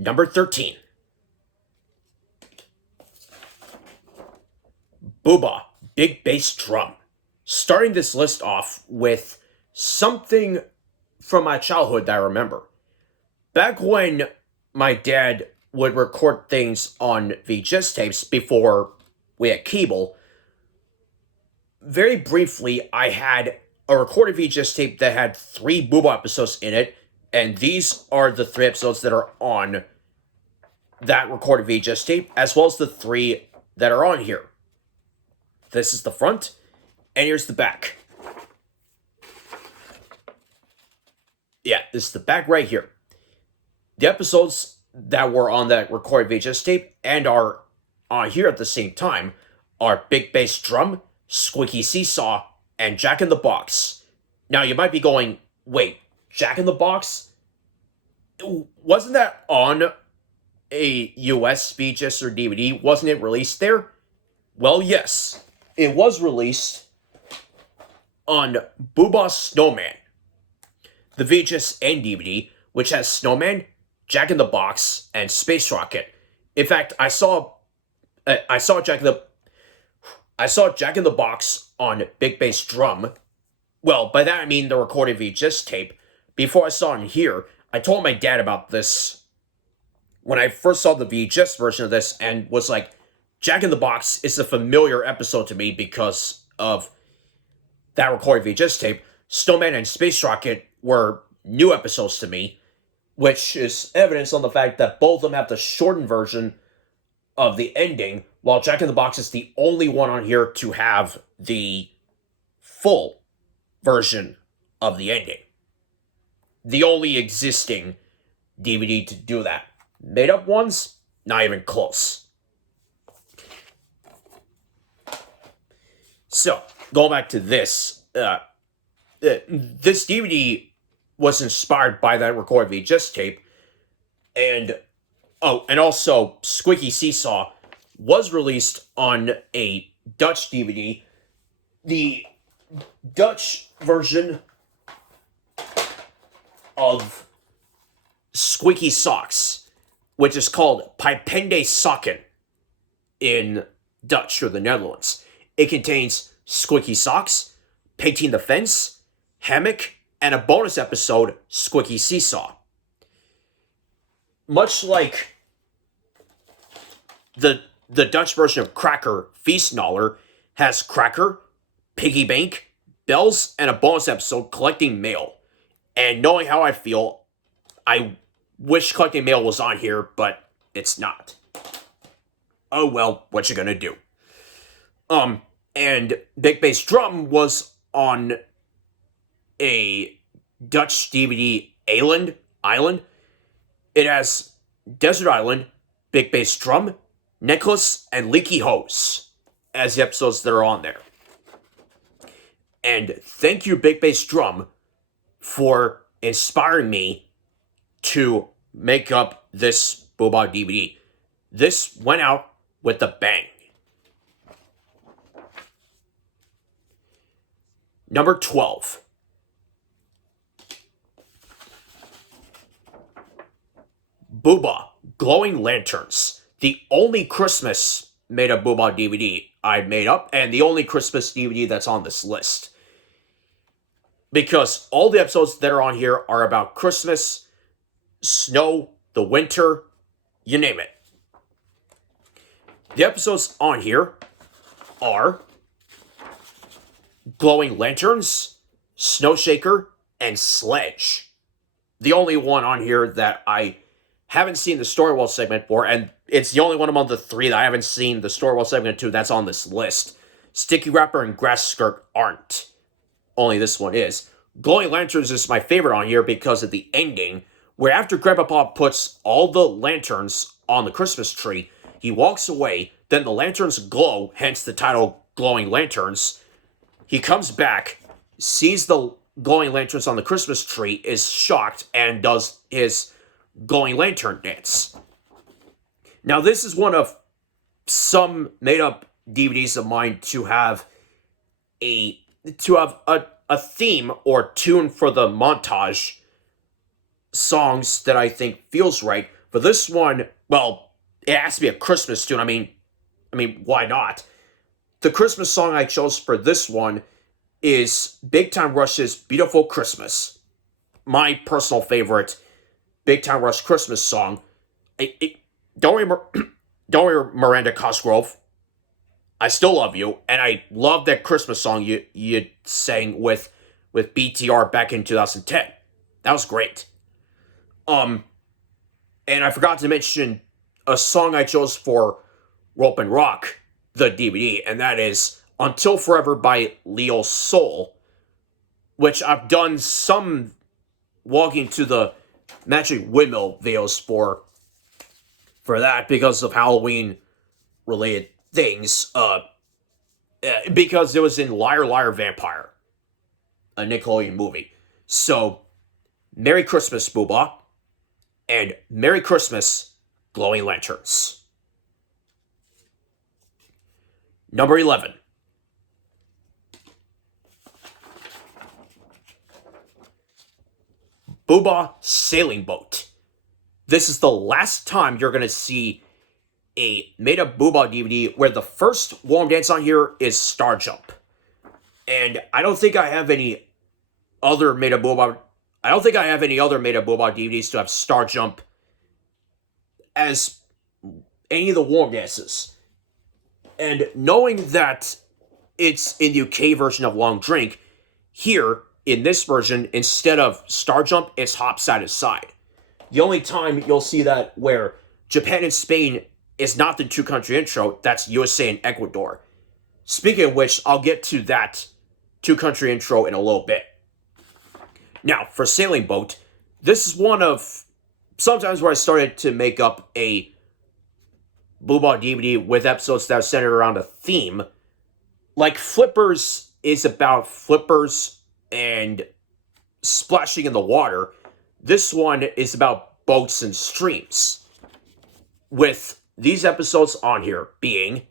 Number 13. Boohbah, Big Bass Drum. Starting this list off with something from my childhood that I remember. Back when my dad would record things on VHS tapes before we had cable, very briefly, I had a recorded VHS tape that had 3 Boohbah episodes in it, and these are the 3 episodes that are on that recorded VHS tape, as well as the 3 that are on here. This is the front, and here's the back. Yeah, this is the back right here. The episodes that were on that recorded VHS tape and are on here at the same time are Big Bass Drum, Squeaky Seesaw, and Jack in the Box. Now, you might be going, wait, Jack in the Box? Wasn't that on a US VHS or DVD? Wasn't it released there? Well, yes. It was released on Boohbah Snowman, the VHS and DVD, which has Snowman, Jack in the Box, and Space Rocket. In fact, I saw Jack in the Box on Big Bass Drum. Well, by that I mean the recorded VHS tape. Before I saw it in here, I told my dad about this when I first saw the VHS version of this and was like, Jack in the Box is a familiar episode to me because of that recorded VHS tape. Snowman and Space Rocket were new episodes to me, which is evidence on the fact that both of them have the shortened version of the ending, while Jack in the Box is the only one on here to have the full version of the ending. The only existing DVD to do that. Made up ones? Not even close. So, going back to this, this DVD was inspired by that recorded VHS tape, and also Squeaky Seesaw was released on a Dutch DVD. The Dutch version of Squeaky Socks, which is called Pijpende Sokken in Dutch or the Netherlands. It contains Squeaky Socks, Painting the Fence, Hammock, and a bonus episode, Squeaky Seesaw. Much like the Dutch version of Cracker, Feastnaller, has Cracker, Piggy Bank, Bells, and a bonus episode, Collecting Mail. And knowing how I feel, I wish Collecting Mail was on here, but it's not. Oh well, what you gonna do? And Big Bass Drum was on a Dutch DVD Island. It has Desert Island, Big Bass Drum, Necklace, and Leaky Hose as the episodes that are on there. And thank you, Big Bass Drum, for inspiring me to make up this Boohbah DVD. This went out with a bang. Number 12. Boohbah, Glowing Lanterns. The only Christmas made up Boohbah DVD I made up, and the only Christmas DVD that's on this list. Because all the episodes that are on here are about Christmas, snow, the winter, you name it. The episodes on here are Glowing Lanterns, Snow Shaker, and Sledge. The only one on here that I haven't seen the Story Wall segment for, and it's the only one among the 3 that I haven't seen the Story Wall segment to that's on this list. Sticky Wrapper and Grass Skirt aren't. Only this one is. Glowing Lanterns is my favorite on here because of the ending, where after Grandpapa puts all the lanterns on the Christmas tree, he walks away, then the lanterns glow, hence the title Glowing Lanterns. He comes back, sees the glowing lanterns on the Christmas tree, is shocked, and does his glowing lantern dance. Now, this is one of some made-up DVDs of mine to have a theme or tune for the montage songs that I think feels right, For this one, well, it has to be a Christmas tune. Why not? The Christmas song I chose for this one is Big Time Rush's Beautiful Christmas. My personal favorite Big Time Rush Christmas song. Don't worry, Miranda Cosgrove. I still love you, and I love that Christmas song you sang with BTR back in 2010. That was great. And I forgot to mention a song I chose for Rope and Rock, the DVD, and that is Until Forever by Leo Soul, which I've done some walking to the Magic Windmill videos for that because of Halloween related things. Because it was in Liar Liar Vampire, a Nickelodeon movie. So, Merry Christmas, Boohbah, and Merry Christmas, Glowing Lanterns. Number 11. Boohbah Sailing Boat. This is the last time you're going to see a made-up Boohbah DVD where the first warm dance on here is Star Jump. And I don't think I have any other made-up Boohbah DVDs to have Star Jump as any of the warm dances. And knowing that it's in the UK version of Long Drink, here, in this version, instead of Star Jump, it's Hop Side to Side. The only time you'll see that where Japan and Spain is not the two-country intro, that's USA and Ecuador. Speaking of which, I'll get to that two-country intro in a little bit. Now, for Sailing Boat, this is one of sometimes where I started to make up a Boohbah DVD with episodes that are centered around a theme. Like Flippers is about flippers and splashing in the water. This one is about boats and streams. With these episodes on here being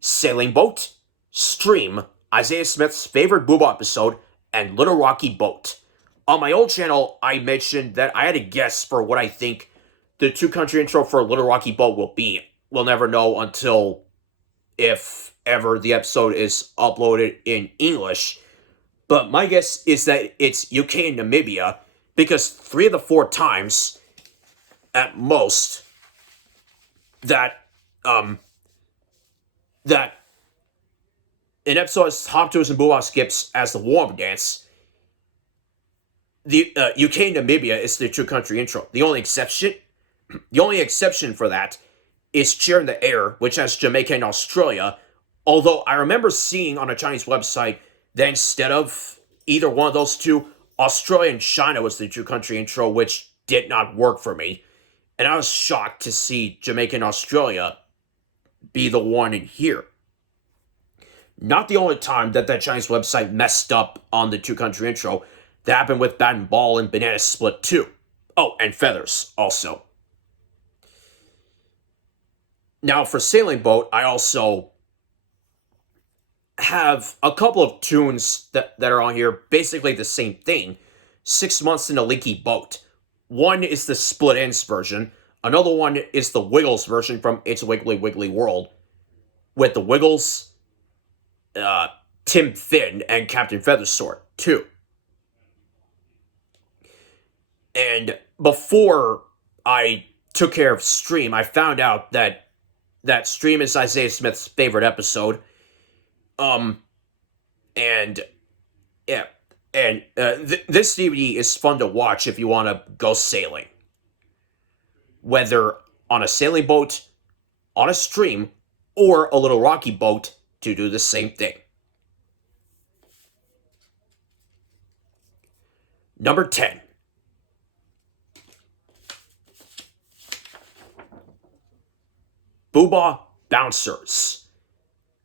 Sailing Boat, Stream, Isaiah Smith's favorite Boohbah episode, and Little Rocky Boat. On my old channel, I mentioned that I had a guess for what I think the two-country intro for Little Rocky Boat will be. We'll never know until, if ever, the episode is uploaded in English. But my guess is that it's UK and Namibia, because 3 of the 4 times, at most, that an episode has Hop Toes and Boohbah skips as the warm dance, the UK and Namibia is the two-country intro. The only exception for that is Cheer in the Air, which has Jamaica and Australia, although I remember seeing on a Chinese website that instead of either one of those two, Australia and China was the two-country intro, which did not work for me. And I was shocked to see Jamaica and Australia be the one in here. Not the only time that Chinese website messed up on the two-country intro. That happened with Bat and Ball and Banana Split 2. Oh, and Feathers, also. Now, for Sailing Boat, I also have a couple of tunes that are on here, basically the same thing. 6 Months in a Leaky Boat. One is the Split Ends version. Another one is the Wiggles version from It's a Wiggly Wiggly World. With the Wiggles, Tim Finn, and Captain Feathersword, too. And before I took care of Stream, I found out that Stream is Isaiah Smith's favorite episode. This DVD is fun to watch if you want to go sailing. Whether on a sailing boat, on a stream, or a Little Rocky Boat to do the same thing. Number 10. Boohbah Bouncers.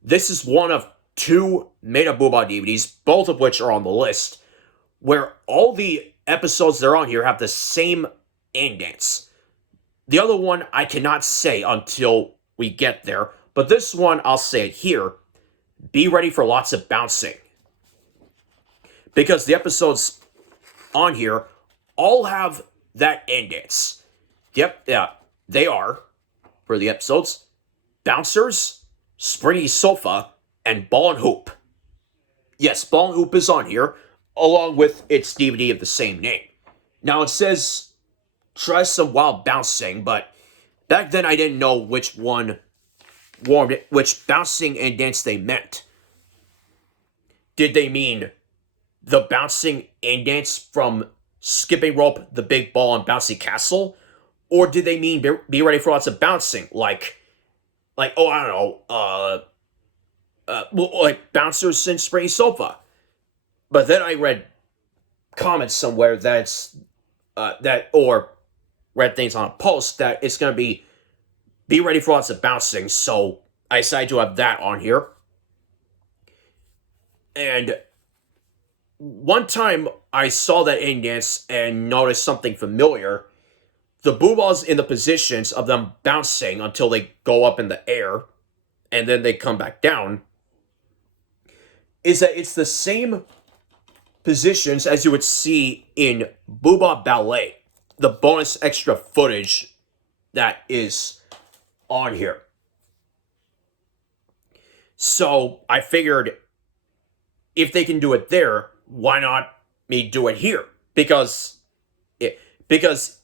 This is one of 2 made-up Boohbah DVDs, both of which are on the list, where all the episodes that are on here have the same end dance. The other one I cannot say until we get there, but this one I'll say it here. Be ready for lots of bouncing. Because the episodes on here all have that end dance. Yep, yeah. They are, for the episodes, Bouncers, Springy Sofa, and Ball and Hoop. Yes, Ball and Hoop is on here, along with its DVD of the same name. Now it says, try some wild bouncing, but back then I didn't know which bouncing and dance they meant. Did they mean the bouncing and dance from skipping rope, the big ball, and bouncy castle? Or did they mean be ready for lots of bouncing? Like, oh, I don't know, like Bouncers and Springy Sofa. But then I read comments somewhere or read things on a post that it's going to be ready for lots of bouncing. So I decided to have that on here. And one time I saw that in dance and noticed something familiar. The Boohbahs in the positions of them bouncing until they go up in the air and then they come back down is that it's the same positions as you would see in Boohbah Ballet, the bonus extra footage that is on here. So I figured if they can do it there, why not me do it here? Because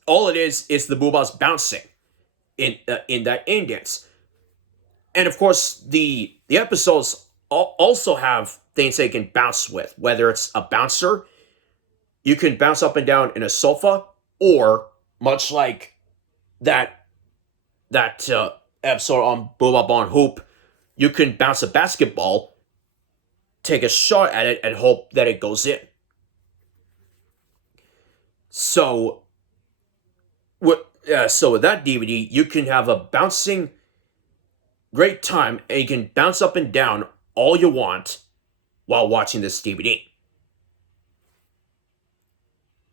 all it is the Boohbahs bouncing in that dance. And of course, the episodes also have things they can bounce with, whether it's a bouncer, you can bounce up and down in a sofa, or much like that episode on Boohbah Ball and Hoop, you can bounce a basketball, take a shot at it, and hope that it goes in. So with that DVD, you can have a bouncing great time, and you can bounce up and down all you want while watching this DVD.